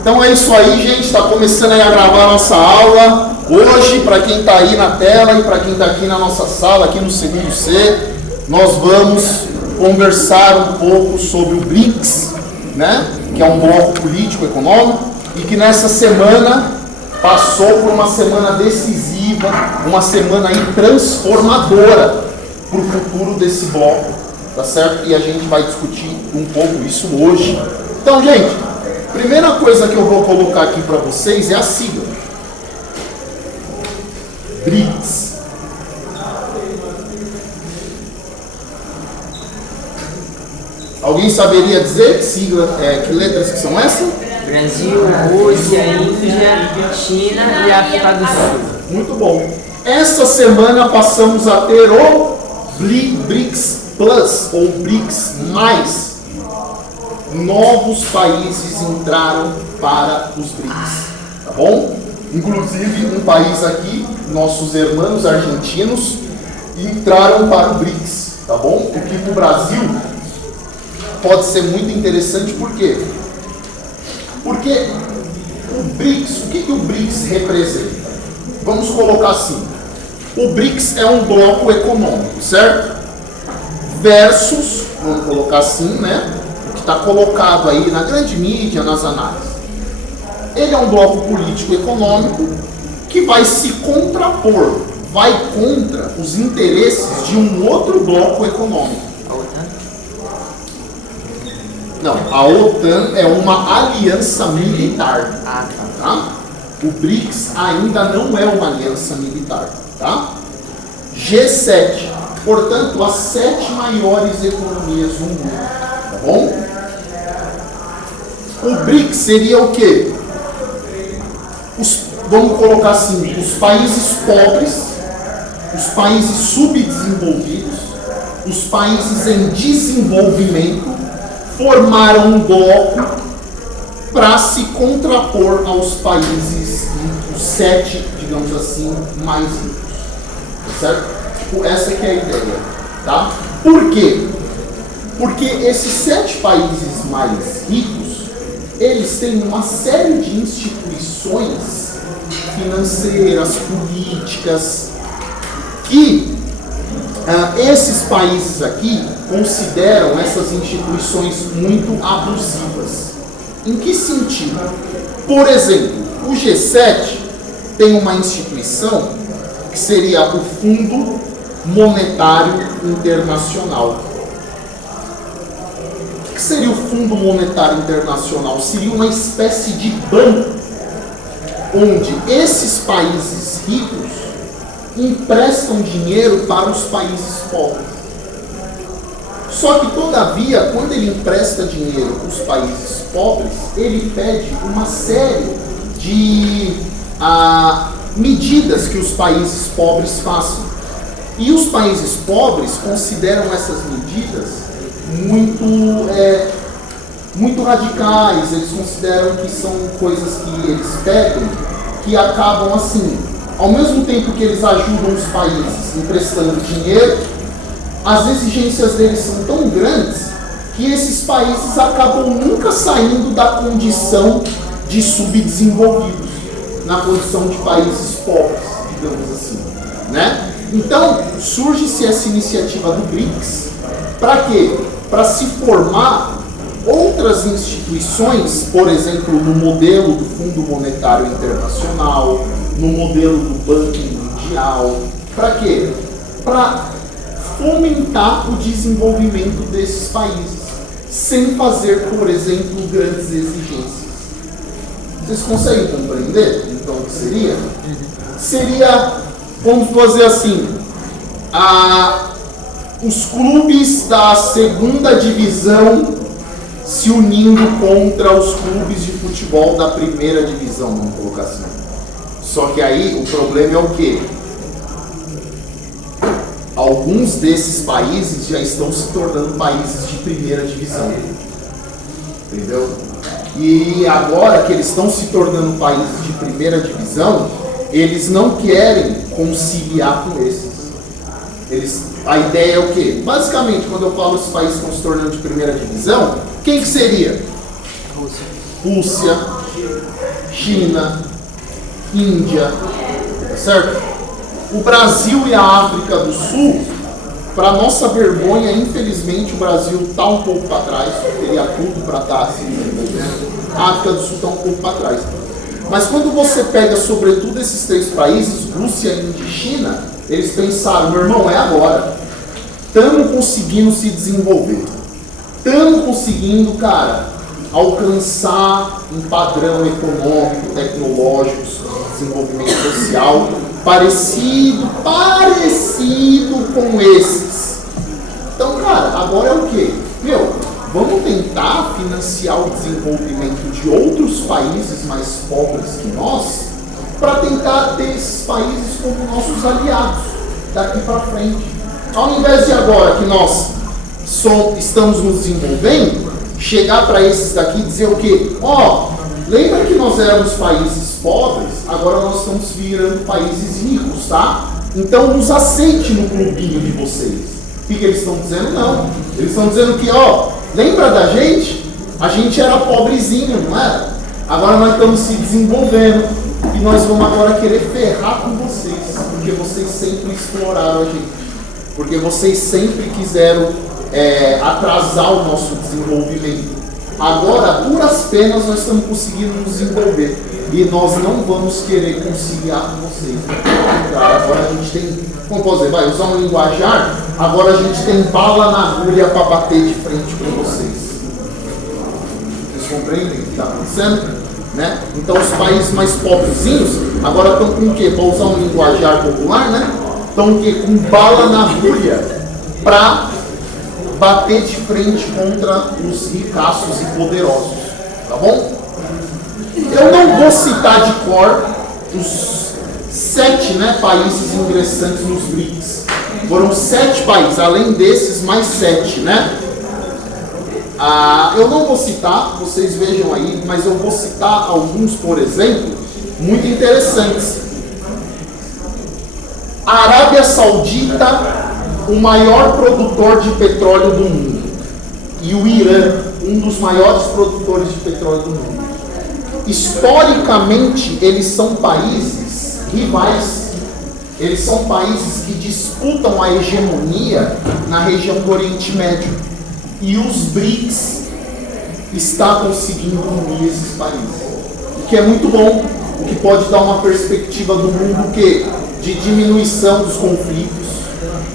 Então é isso aí, gente. Está começando aí a gravar a nossa aula. Hoje, para quem está aí na tela e para quem está aqui na nossa sala, aqui no segundo C, nós vamos conversar um pouco sobre o BRICS, né? Que é um bloco político-econômico e que nessa semana passou por uma semana decisiva, uma semana aí transformadora para o futuro desse bloco, tá certo? E a gente vai discutir um pouco isso hoje. Então, gente, primeira coisa que eu vou colocar aqui para vocês é a sigla. BRICS. Alguém saberia dizer que sigla, que letras que são essas? Brasil, Rússia, Índia, China e África do Sul. Muito bom. Essa semana passamos a ter o BRICS Plus, ou BRICS+. Novos países entraram para os BRICS, tá bom? Inclusive um país aqui, nossos irmãos argentinos, entraram para o BRICS, tá bom? O que para o Brasil pode ser muito interessante, por quê? Porque o BRICS, o que o BRICS representa? Vamos colocar assim, o BRICS é um bloco econômico, certo? Versus, vamos colocar assim, né? O que está colocado aí na grande mídia, nas análises. Ele é um bloco político-econômico que vai se contrapor, vai contra os interesses de um outro bloco econômico. Não, a OTAN é uma aliança militar, tá? O BRICS ainda não é uma aliança militar, tá? G7, portanto, as 7 maiores economias do mundo, tá bom? O BRICS seria o quê? Vamos colocar assim, os países pobres, os países subdesenvolvidos, os países em desenvolvimento, formaram um bloco para se contrapor aos países, os 7, digamos assim, mais ricos. Tá certo? Tipo, essa que é a ideia. Tá? Por quê? Porque esses 7 países mais ricos, eles têm uma série de instituições financeiras, políticas, que esses países aqui consideram essas instituições muito abusivas. Em que sentido? Por exemplo, o G7 tem uma instituição que seria o Fundo Monetário Internacional. O que seria o Fundo Monetário Internacional? Seria uma espécie de banco onde esses países ricos emprestam dinheiro para os países pobres. Só que, todavia, quando ele empresta dinheiro para os países pobres, ele pede uma série de medidas que os países pobres façam. E os países pobres consideram essas medidas muito radicais. Eles consideram que são coisas que eles pedem, que acabam assim, ao mesmo tempo que eles ajudam os países emprestando dinheiro, as exigências deles são tão grandes que esses países acabam nunca saindo da condição de subdesenvolvidos, na condição de países pobres, digamos assim, né? Então, surge-se essa iniciativa do BRICS, para quê? Para se formar outras instituições, por exemplo, no modelo do Fundo Monetário Internacional, no modelo do Banco Mundial. Para quê? Para fomentar o desenvolvimento desses países, sem fazer, por exemplo, grandes exigências. Vocês conseguem compreender, então, o que seria? Seria, vamos fazer assim, os clubes da segunda divisão se unindo contra os clubes de futebol da primeira divisão, vamos colocar assim. Só que aí o problema é o quê? Alguns desses países já estão se tornando países de primeira divisão. Entendeu? E agora que eles estão se tornando países de primeira divisão, eles não querem conciliar com esses. A ideia é o quê? Basicamente, quando eu falo que os países estão se tornando de primeira divisão, quem que seria? Rússia, China, Índia, certo? O Brasil e a África do Sul, para nossa vergonha, infelizmente o Brasil está um pouco para trás, teria tudo para estar assim, né? A África do Sul está um pouco para trás. Mas quando você pega sobretudo esses três países, Rússia, Índia e China, eles pensaram, meu irmão, é agora. Estamos conseguindo se desenvolver. Estamos conseguindo, cara, alcançar um padrão econômico, tecnológico, desenvolvimento social parecido com esses. Então, cara, agora é o quê? Meu, vamos tentar financiar o desenvolvimento de outros países mais pobres que nós para tentar ter esses países como nossos aliados daqui para frente. Ao invés de agora que nós estamos nos desenvolvendo, chegar para esses daqui e dizer o quê? Ó, lembra que nós éramos países pobres, agora nós estamos virando países ricos, tá? Então nos aceite no clubinho de vocês. O que eles estão dizendo? Não. Eles estão dizendo que, ó, lembra da gente? A gente era pobrezinho, não era? Agora nós estamos se desenvolvendo e nós vamos agora querer ferrar com vocês, porque vocês sempre exploraram a gente. Porque vocês sempre quiseram atrasar o nosso desenvolvimento. Agora, a duras penas, nós estamos conseguindo nos desenvolver. E nós não vamos querer conciliar com vocês. Agora a gente tem, como posso dizer, vai usar um linguajar, agora a gente tem bala na agulha para bater de frente com vocês. Vocês compreendem o que está acontecendo? Né? Então os países mais pobrezinhos agora estão com o quê? Para usar um linguajar popular, né? Estão o quê? Com bala na agulha para bater de frente contra os ricaços e poderosos. Tá bom? Eu não vou citar de cor os 7 países ingressantes nos BRICS. Foram 7 países, além desses, mais 7, né? Eu não vou citar, vocês vejam aí, mas eu vou citar alguns, por exemplo, muito interessantes. A Arábia Saudita, o maior produtor de petróleo do mundo. E o Irã, um dos maiores produtores de petróleo do mundo. Historicamente, eles são países rivais. Eles são países que disputam a hegemonia na região do Oriente Médio. E os BRICS está conseguindo unir esses países. O que é muito bom, o que pode dar uma perspectiva do mundo que de diminuição dos conflitos,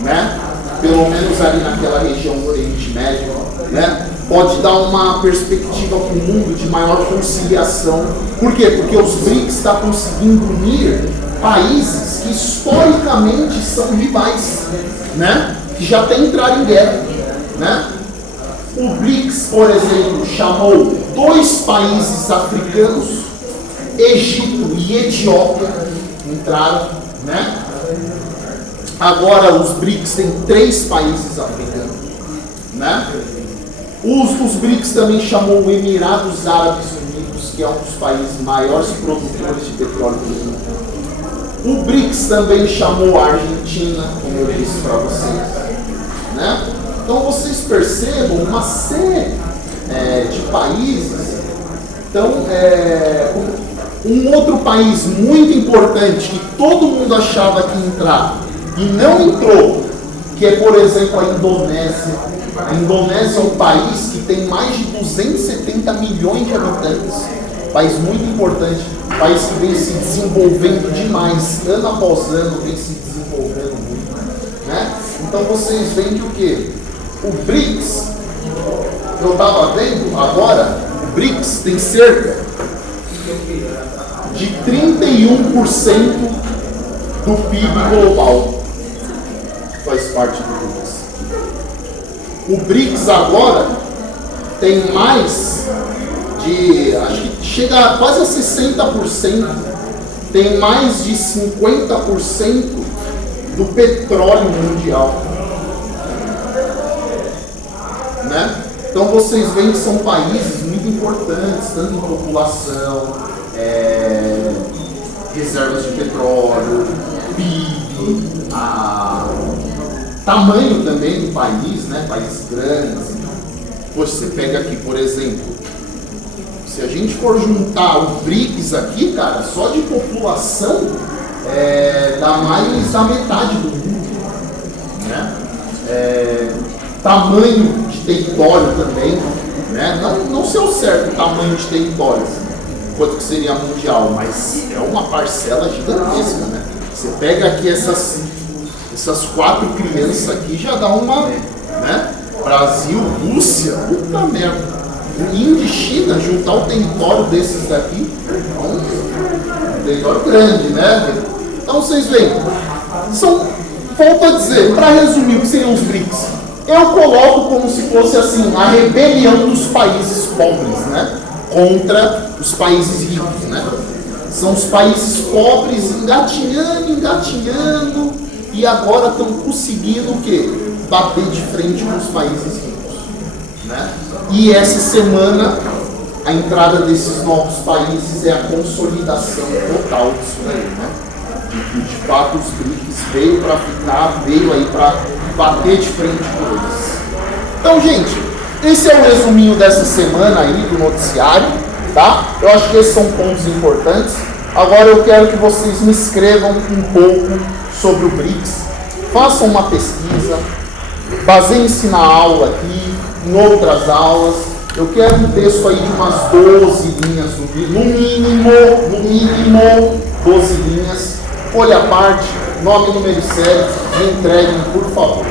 né? Pelo menos ali naquela região do Oriente Médio, né? Pode dar uma perspectiva para o mundo de maior conciliação. Por quê? Porque os BRICS estão conseguindo unir países que historicamente são rivais, né? Que já até entraram em guerra, né? O BRICS, por exemplo, chamou 2 países africanos, Egito e Etiópia, entraram, né? Agora os BRICS têm 3 países africanos, né? Os BRICS também chamou o Emirados Árabes Unidos, que é um dos países maiores produtores de petróleo do mundo. O BRICS também chamou a Argentina, como eu disse para vocês, né? Então vocês percebam uma série de países. Então, um outro país muito importante que todo mundo achava que ia entrar e não entrou, que é, por exemplo, a Indonésia. A Indonésia é um país que tem mais de 270 milhões de habitantes. País muito importante, país que vem se desenvolvendo demais, ano após ano vem se desenvolvendo muito, né? Então vocês veem que o quê? O BRICS, eu estava vendo agora, o BRICS tem cerca de 31% do PIB global, faz parte do BRICS. O BRICS agora tem mais de, acho que chega a quase a 60%, tem mais de 50% do petróleo mundial. Né? Então vocês veem que são países muito importantes, tanto em população, reservas de petróleo, PIB, tamanho também do país, né? Países grandes. Poxa, você pega aqui, por exemplo, Se a gente for juntar o BRICS aqui, cara, só de população, dá mais da metade do mundo, né? Tamanho de território também, né? Não sei o certo o tamanho de território, quanto que seria mundial, mas é uma parcela gigantesca, né? Você pega aqui essas 4 crianças aqui, já dá uma, né? Brasil, Rússia, puta merda. Índia e China, juntar o território desses daqui, é um território grande, né? Então vocês veem, volto a dizer, para resumir o que seriam os BRICS, eu coloco como se fosse assim, a rebelião dos países pobres, né? Contra os países ricos, né? São os países pobres engatinhando, e agora estão conseguindo o quê? Bater de frente com os países ricos, né? E essa semana, a entrada desses novos países é a consolidação total disso aí, né? De fato, os BRICS veio para ficar, veio aí para bater de frente com eles. Então, gente, esse é o resuminho dessa semana aí do noticiário, tá? Eu acho que esses são pontos importantes. Agora eu quero que vocês me escrevam um pouco sobre o BRICS, façam uma pesquisa, baseiem-se na aula aqui, em outras aulas. Eu quero um texto aí de umas 12 linhas no mínimo 12 linhas, folha à parte, nome, número e série, me entreguem, por favor.